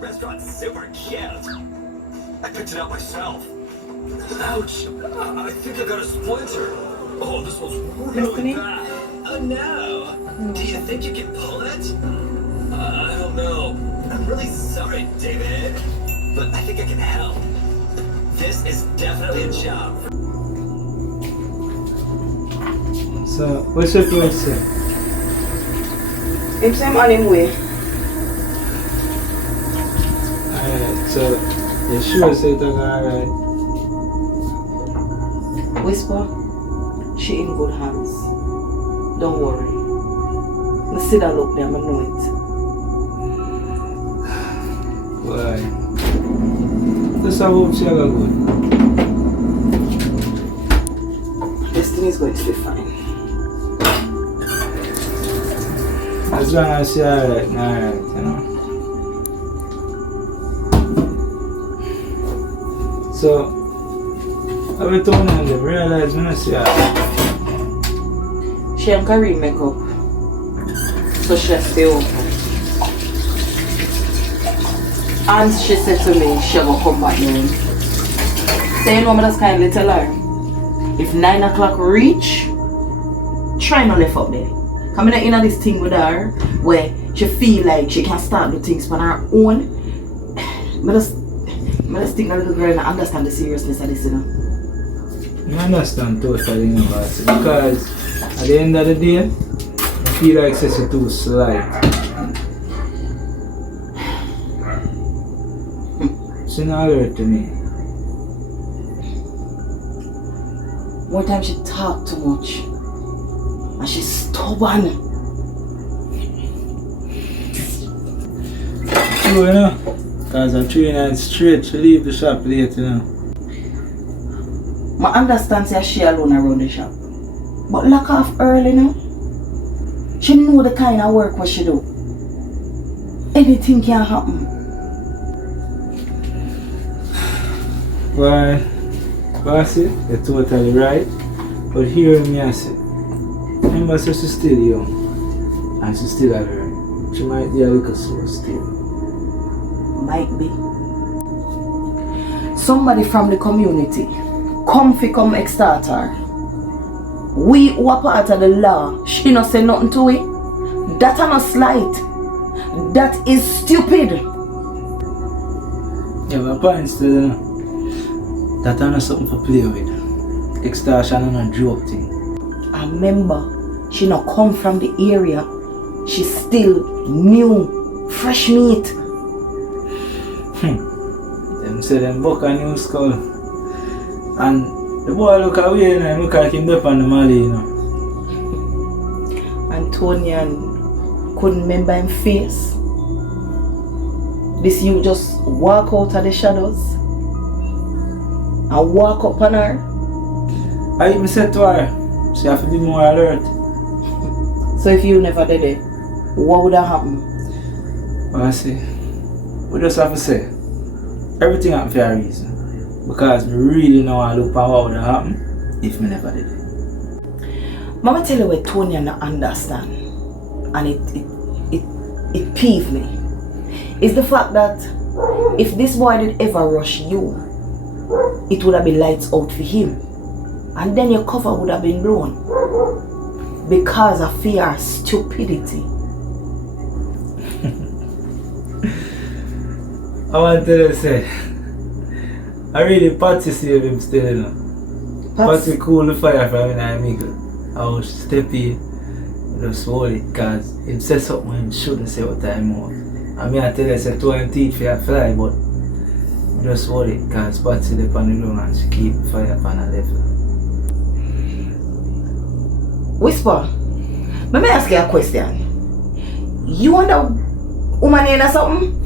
restaurant's super cute. I picked it out myself. Ouch! I think I got a splinter. Oh, this one's really bad. Oh no! Do you think you can pull it? I don't know. I'm really sorry, David. But I think I can help. This is definitely a job. So, what's your question? Him say I'm on him way. Alright, so you sure say it's alright? Whisper, she in good hands. Don't worry. I see that look there, I know it. Why? Just I hope she got good. Destiny is going to be fine. As long as she's alright, alright, you know. So, I will turn on them, realize when I see her. She and Kareem make up. So she stay open. And she said to me, she will come back home. So you know me just kindly tell her, if 9 o'clock reach, try not left up there. Coming in this thing with her, where she feel like she can start do things on her own. I just think that little girl and understand the seriousness of this, you know. I understand totally about it because at the end of the day, I feel like she's too slight. She's not alert to me. One time she talk too much. And she's stubborn. True, you know? Because I'm 3 nights straight, she leave the shop late, you know. I understand say she alone around the shop. But lock off early now. She know the kind of work what she do. Anything can happen. Well, bossy, you're totally right. But hear me I say, remember so she's still young. And she's still at her. She might be a little slow still. Might be. Somebody from the community come extort her. We who are part of the law, she not say nothing to it. That are not slight. That is stupid. Yeah, but point still, you know, that are not something to play with. Extortion is not a joke thing. I remember, she not come from the area. She still new, fresh meat. Them say them buck a new skull. And the boy look away and look like him up on the molly, you know. And Toni couldn't remember him face. This you just walk out of the shadows and walk up on her. I even said to her, she have to be more alert. So if you never did it, what would have happened? Well, I see, we just have to say, everything happened for a reason. Because we really know I look at what would have happened if we never did it. Mama tell you what Toni not understand, and it peeved me. Is the fact that if this boy did ever rush you, it would have been lights out for him. And then your cover would have been blown. Because of fear, stupidity. I want to say, I really Patsy save him still, you know. Patsy cool the fire from when I make it. I was steppy, just hold it, because he said something he shouldn't say what time out. I mean, I tell you, I said to him teeth for fly, but just hold it, because Patsy left on the ground and she keep the fire on her level. Whisper, let me ask you a question. You want a woman in or something?